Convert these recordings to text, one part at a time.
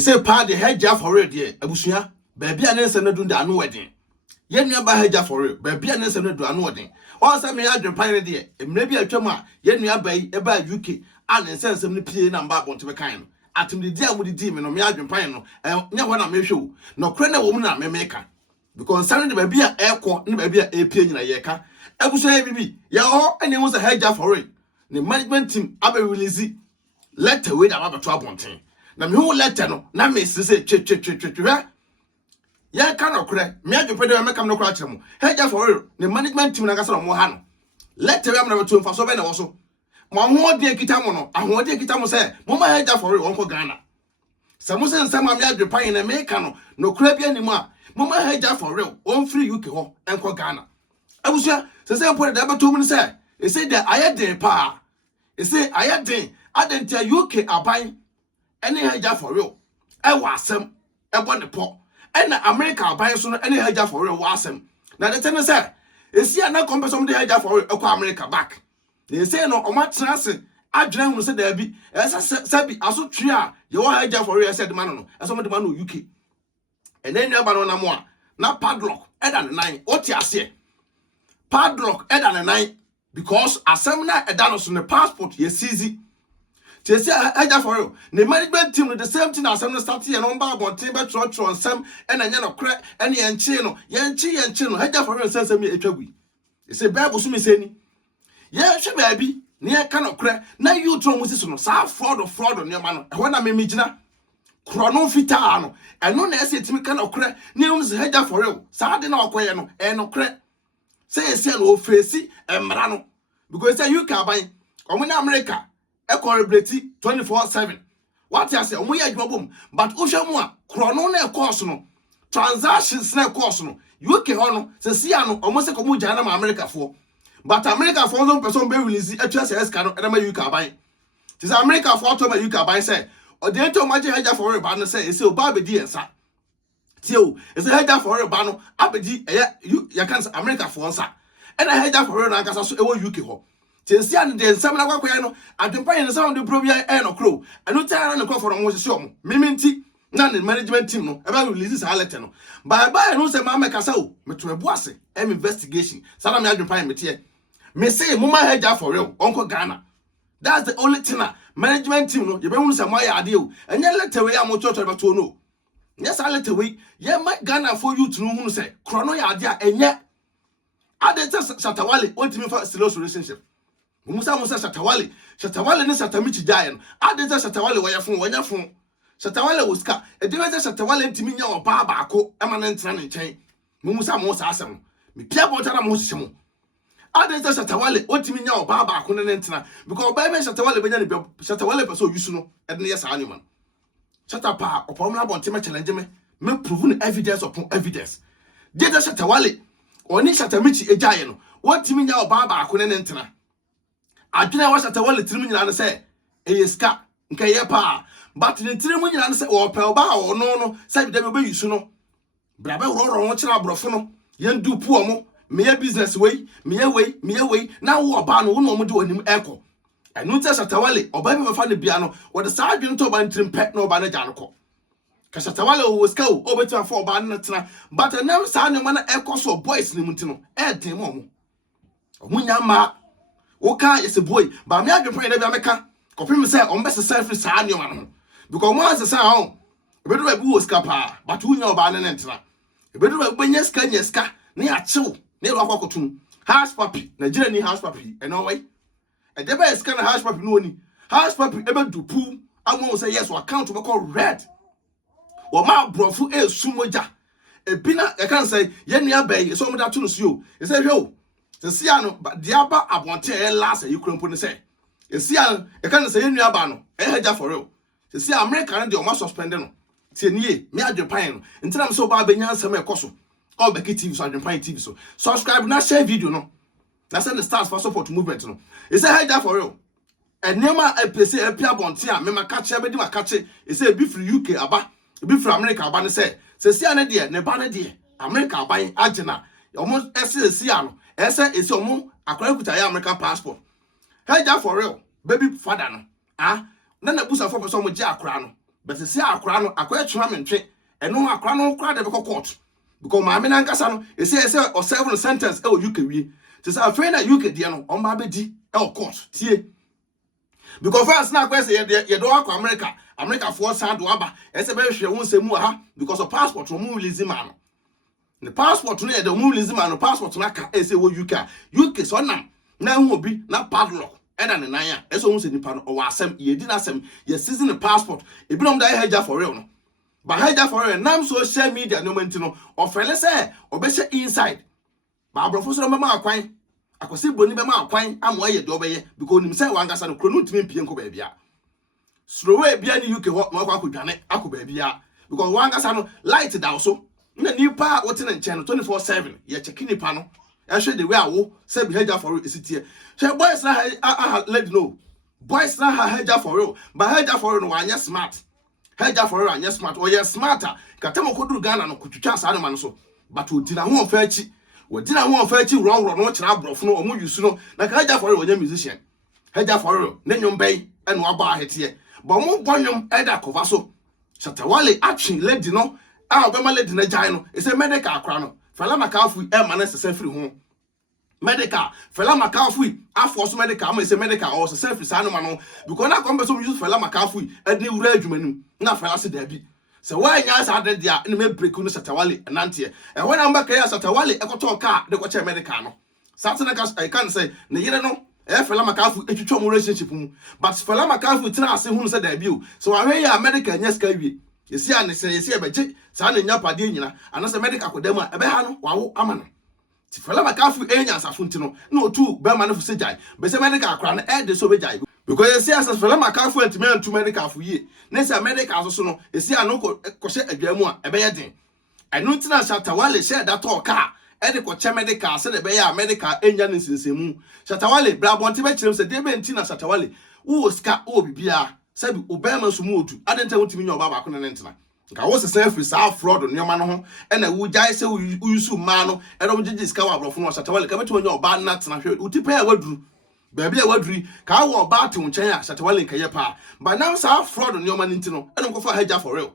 say pa the hedge for real there abusua baby anense no do da no wedding ye nua ba hedge for real baby anense no do anu wedding o say me adwempan there emre bi atwam a ye nua ba yi e ba UK anense nsem no pie na mba bonto be kan no atim de dia mudi me no me adwempan no nya ho na me hwe no kre na wo mu na me meka because sane de baby a ekọ ne baby a epie nyina ye ka abusua bibi ya ho ene wo say hedge for real the management team abe release letter we da ba to abonten na me hu letter no na me say twe ya ka no kre me adwepede me kam no kra kire mu hedge for real the management team na ka so mo ha no letter we am na to mfa so be na wo so mo ho de kita mo no ahode kita mo say mo ma hedge for real won ko Ghana samu se nsama me adwepan na me ka no kra bia ni mu a mo ma hedge for real won free UK ho enko Ghana abusua se mpo da ba to mu say e say that ayeden pa e say ayeden adentia UK aban ene hedge for real e wasem e bo ne po ena America aban so no ene hedge for real wasem na de tene say e si ana kompesom de hedge for real e kwa America back they say no o ma trase adwene hu no say da bi e sabi aso twe a ye wo hedge for real said man no e so mo de man no UK ene nua ba no na mo a na padlock e da ne nan o ti ase padlock e da ne nan because asemna edano so ne passport ye seize te say hedge for real the management team the same thing asemna start here no ba bonten be tro nsem e na nya no kre e ne yenchi no hedge for real sense me etwagui e say bible so me say ni ye hwe ba bi ne ye ka no kre na you tro mo siso no sa fraud ne ma no e ho na me gina krono fita no eno na ese timi ka no kre ne um se hedge for real sa de na okoye no e no kre say no face emra no because say UK aban omo na America e collaborate 24/7 what you say omo ye adwuma bom but ohwe mu a krono na e course no transactions na e course no UK ho no say sia no omo se komo jana ma America fo but America fo no person be release atwa say eska no e ma UK aban say America fo to ma UK aban say o de to ma je hedge for real ban say e say o ba be di ensa Tio, it's a hedge for real bano, abedi, you can't America for answer. And I hedge for real and Cassa UK ho. Tian, then some of the I can find the sound of the Provia and crow. I don't tell on the call for a most show. Miminti, none in management team no, about releases a letter no. By no say Mamma Casso, but to a bossy, investigation. Some of the prime material. May say, Mumma hedge for real, Uncle Ghana. That's the only thing. Management team no, you don't say my ideal, and yet let away a motor about to know. Yes, I let away. Yeah, my Ghana for you to know who say, Chrono idea, and yet I did just Shatawale, want me for a serious relationship. Musa Shatawale, and Satamichi Giant. I did just Shatawale where you're from. Shatawale was cut. A division Shatawale and Timina or Babako, eminent running chain. Musa most awesome. Me Pierre Botana Mosimo. I did just Shatawale, what Timina or Babako and Entina, because Baby Shatawale Benny Shatawale so you know, and yes, animal. Shut up, upon my bontima challenge me proven evidence upon evidence. Did the Shatawale or Ni Shatamichi a giant? What Timina or Baba couldn't enter? I didn't watch Shatawale 3 million and say, a scat, Kayapa, but in 3 million and say, or Pelba or no, said the baby, you know. Brabel roll on China Brofono, yen do poor mo, me a business way, me away, now what ban won't do him echo. And no test Shatawale or baby find the piano or the sergeant to buy trim pet no banner janko. Kashatawale was go over to a 4 banner, but I never saw no man echo so boys in Muntino, Ed Timo. Munyama, okay, is a boy, but me I can pray never make a copy myself on best self is Sanyo. Because once the sound, a bit of a boo scapa, but who know banner entra. A bit of a bunyeska, near chill, near Wakotun, house puppy, Nigerian house puppy, and no way. A deba is kind of house puppy no ni. House puppy able to poo. I won't say yes or account to call red. Or my brofu e sumoja. A pina I can't say yenya bay so much that to you. It's a yo. The Siano but diaba abonte last you couldn't put say. A Sian I can't say yenya bano. A hedge for real. The Sia American do must suspended no. Say me a Japan. Until I'm so bad benya some koso. All the TV so Japan TV so. Subscribe na share video no. That's the stars for support movement no. It's a hedge for real. And nema a place a pia bontia, me catch everybody ma catch it. It's a beef from UK aba, beef from America aba say see an dear, ne banner dear, America buying agena. Almost SCCano, Essa is almost according to American passport. Hedge for real, baby father no. Ah, none of busa for some jack crown. but say akra no akwa atwa mentwe eno akra no kra de be court because maame na nkasa no e say o serve sentence e o UK wie te say afei na UK de no o ma be di e court tie because first na akwa say ye do akwa America for sand do aba e say be hwe won semu ha because of passport no mu release man no the passport no e de mu release man no passport na ka e say wo UK so nam na hu obi na padlock eda ne nan a eso hu se nipa no o asem ye di na asem ye season the passport e bi no da heja for real no but heja for real nam social media no menti no o fele say o be she inside ba abrofo so no ma akwan akwese boni be ma akwan amo ye de obeye because nim say wangasa no kronu ntimi mpie nko ba bia slowe bia ni UK ho no akwadwane akoba bia because wangasa no light da so na nipa wote na nche no 24/7 ye check nipa no ehwe the way awo say behavior for real isitie say boys na let know boys na behavior for real but behavior for real no anya smart behavior for real anya smart or ye smarter katamo koduru Ghana no kutwitwa sa no man so but odina ho ofa achi odina ho ofa achi wrong no kira abrofo no omo yusu no na behavior for real onya musician behavior for real ne nyom bai eno aba ahete but mo bonyom eda cover so Shatawale action lady no obema lady na jai no e say medical akra no Fela Makafu e man se free ho medical Fela Makafu afo so medical am say medical or se free sa no ma no because na come person use Fela Makafu e dey wura adwumanum na Fela se da bi se why nya sa de dia na me break no Shatawale nante e when am back ya Shatawale e koto car de ko che medical no satin I can say ne yire no Fela Makafu etwitwa mo relationship mu but Fela Makafu tira ase hu no se da bi o so ahwe ya medical nya ska wie yesi ane se yesi ebeje sa na nya pade nyina anase medical kodam a ebe ha no wawo amana ti Fela Makafu enya asafo ntino na otu be ma no fu sejai be se medical akra na e de so bejai because yesi asa Fela Makafu antime antu medical fu yi na se medical so no yesi ano ko hye adwamu a ebe ye den eno ntina Shatawale share that talk e de ko che medical se de be ya medical enya ne sinsemu Shatawale bra bonte be kirem se de be ntina Shatawale wo ska wo bibia sabi obema so mu otu adenta wotimi nya oba ba ko ne ntina nka wo se self sa fraud no ma no ho e na wo jai se wo yusu ma no e do mjiji ska wa abrofo no Shatawale ka beto nya oba na tena hwe utipa ya waduru baabi a waduri ka wo oba te nchen a Shatawale nka ye pa ba nam sa fraud no ma ntino e no ko fa haja for real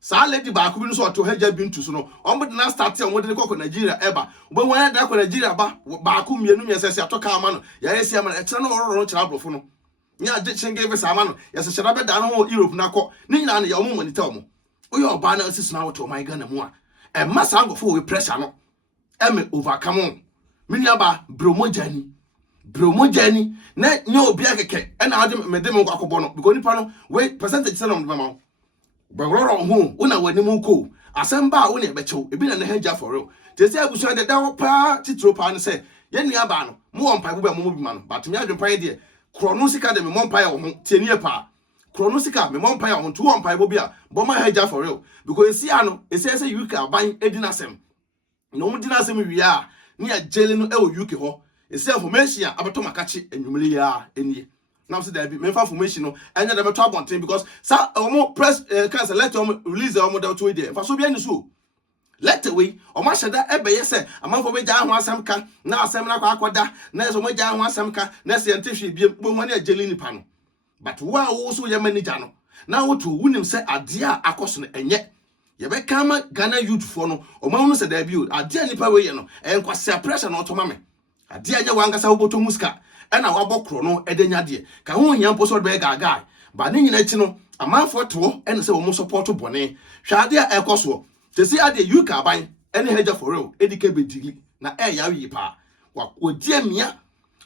sa lady ba ko bi no so to haja bi ntu so no ombo de na start on de ko Nigeria eba obo wan da ko Nigeria ba ko mienu miesese atoka ama no ya yesi ama e tena no oro kira abrofo no nya je chenge be sama no yese shara be da no ho Europe na ko ni nyina na ya omo monita omo oye oba na asisi na woto my Ghana mu a e masa agofo we pressure no e me overcome me nya ba bromojani na nya obi akeke e na ade me de me kwa kobo no because nipa no we percentage se no me ma gboro ho una wani mu ko asamba wo ne be chew ebi na na haja for real te se abusu de da pa titro pa no se ye nua ba no mo won pa bo mo bi ma no but me adwen pa de Chronosika de me monpa ya wo tienie pa Chronosika me monpa ya wo to won pa bo bia bo ma haja for real because esi ano esi ese UK aban edinasem no mo dinasem wi a ne ya jele no e wo UK ho esi information abeto makachi enwumle ya enie na so da bi me information no enya de beto abonten because sa omo press cancel let omo release omo da to dey fa so bia ni so let away o ma sheda ebe yese amanfo be ja ho asem ka na asem na kwa akoda na eso mo ja ho asem ka na se ntehwe biem bo mo na ageli nipa no but wa wo so ye manager no na wo to wunim se ade a akoso no enye ye be kama Ghana youth for no o ma hu se da bi o ade nipa we ye no enkwase pressure no to ma me ade anya wangasa wo boto muska e na wabokro no edenya de ka ho nya mpo so be gaga ba ne nyina chi no amanfo to e ne se wo mo support bone hwa ade a ekoso Tesi ade UK aban ene haja for real edike bedili na ya wi pa wa odie mia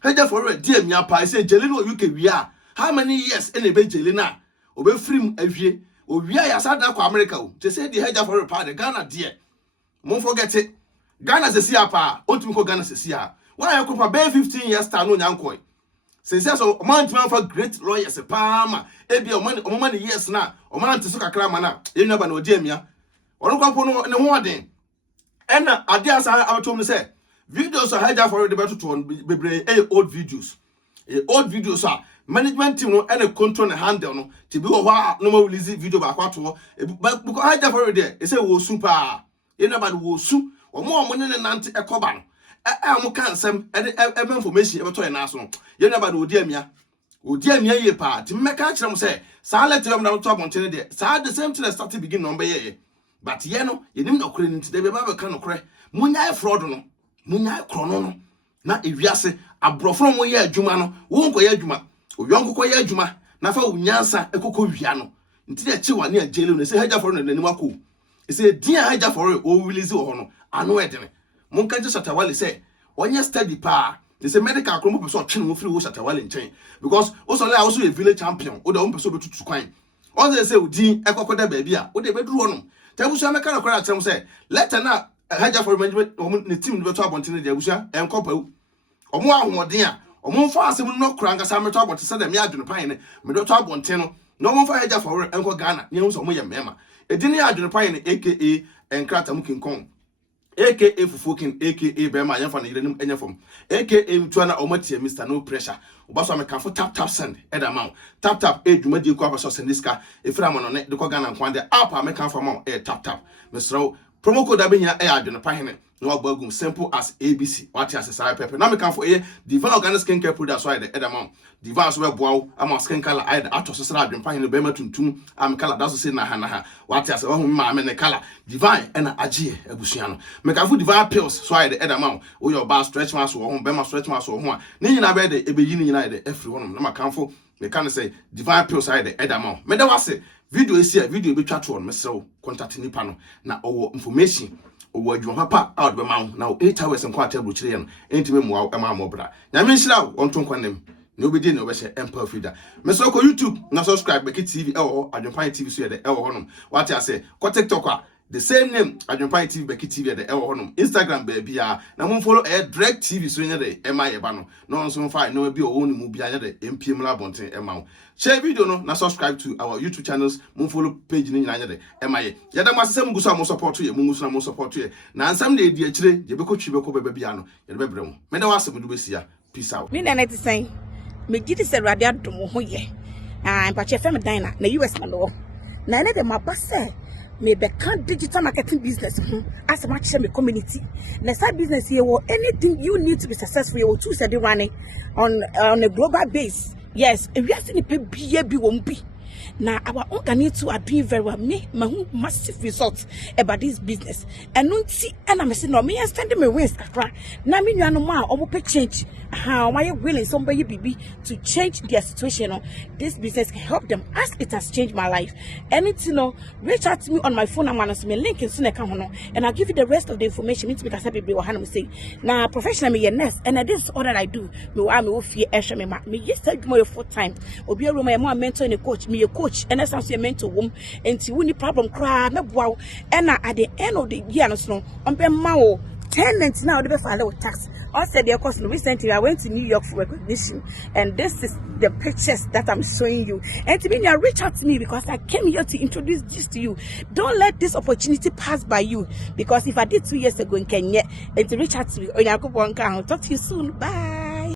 haja for real die mia pa say jeli no UK wi a how many years ene be jeli na obe frim awie owia ya sada kwa America o tesi de haja for real pa de Ghana de mon forget it Ghana se sia pa ontumi ko Ghana se sia wa ya ko pa be 15 years ta no nyankoi se so man for great lawyers pa ma ebi o man years na o man ntiso kakra ma na yenwa ba na odie mia Onukwapo no ne ho aden ena ade asa abatom ne se videos are haja for the better to bebre old videos are management team no ena control ne handle no ti bi wo ho no ma release video ba kwato because haja for there e say wo super e na ba wo su omo ne nante ekoba no mo kan sem e information e beto e na so ye na ba do odi amia odi amia ye pa ti mmeka kire mo say sa let yom na to abontene de sa the same thing that start begin no be ye but ye no ye nim nokore nti de be ba ka nokore munya fraud no munya krono no na ewiase abrofo mo ye adwuma no wo nko ye adwuma oyonko ko ye adwuma na fa unyansa ekoko wia no nti de chi wane ajele no say haja for no nanim akọ e say dia haja for o release wo no ano edene monka je Shatawale say onye study pa they say medical akro mo person twen mo free wo Shatawale nchen because also like also a village champion o de won person betutu kwan all they say odin ekokoda ba bia o de beduru no tabusu ameka na kwara atem say let na haja for management ne team no beto abontene de abusu enkopa omo ahoden a omo fa asem no kura ngasa meto abonte se dem ya adwene pan ne me do to abonte no no omo fa haja for enko Ghana ne hu so omo ye mema edini ya adwene pan ne aka enkrata mukinkon aka fufukin aka bema yemfa na yirenim enyefom aka mtuana omatie Mr No Pressure obaso amekafo tap send edamount tap edwumadi ko abaso sendiska efira mo no ne de ko Ghana nkwande app amekafo mo tap mesro promo code abenya adwene pan ne no abagum simple as ABC what as say pepper na mekafo Divine Organic Skincare Products why the edamount Divine so boaw ama skin color eye ato so adwene pan ne bema tuntum am color that's say na ha what as wo ma me ne color Divine na agye abusua no mekafo Divine pills so why the edamount wo your bar stretch mass wo ho bema stretch mass wo ho a ne nyina be de ebeyi ne nyina de every one na mekafo me can say Divine pills side the edamount me da wase video esi video be twa to on mesrew contact nipa no na owo information owo adwuma papa out be ma na 8 hours nko atabru kire no entime mu ma mobra nyame nhira onto nkwanem ne obedi ne obehye empire feeder mesrew ko YouTube na subscribe Becky TV Adwempan TV so ye de honom what I say ko TikTok a the same name Adwempan TV Becky TV de honom Instagram baby a na mo follow direct TV so nye de ema ye ba no no so fine no bi o mu bia nye de MPM la bonten ema share video no na subscribe to our YouTube channels mo follow page ni nyina nye de ema ye yada mo asem guso mo support ye mo guso na mo support ye na ansam de edi akire je be ko twi be ko be bia no ye be brem me da wasem do be sia peace out me na net say me gidi se rade adom ho ye pa che fem dan na US na no na ne de mabase me be can digital marketing business as much as my community na side business here or anything you need to be successful you to say running on a global base. Yes, if you are seeing people be won't be now our organics are doing very well. Me my massive results about this business and no see and I'm saying no me extending my waist now me no more or change how am I willing somebody be to change their situation. This business can help them as it has changed my life. Anything reach out to me on my phone. I'm gonna me link in soon and I'll give you the rest of the information. Means because I be what say now professionally me a nurse and this is all that I do. Me will fear extra me yes I do more full time or be a room my mentor and a coach me a coach and that's also a mentor womb and see when problem cry me wow and at the end of the year no on be mao 10 now they file with tax. I said their cost recently I went to New York for recognition and this is the pictures that I'm showing you and to be reach out to me because I came here to introduce this to you. Don't let this opportunity pass by you because if I did 2 years ago in Kenya and to reach out to me, I'll talk to you soon. Bye.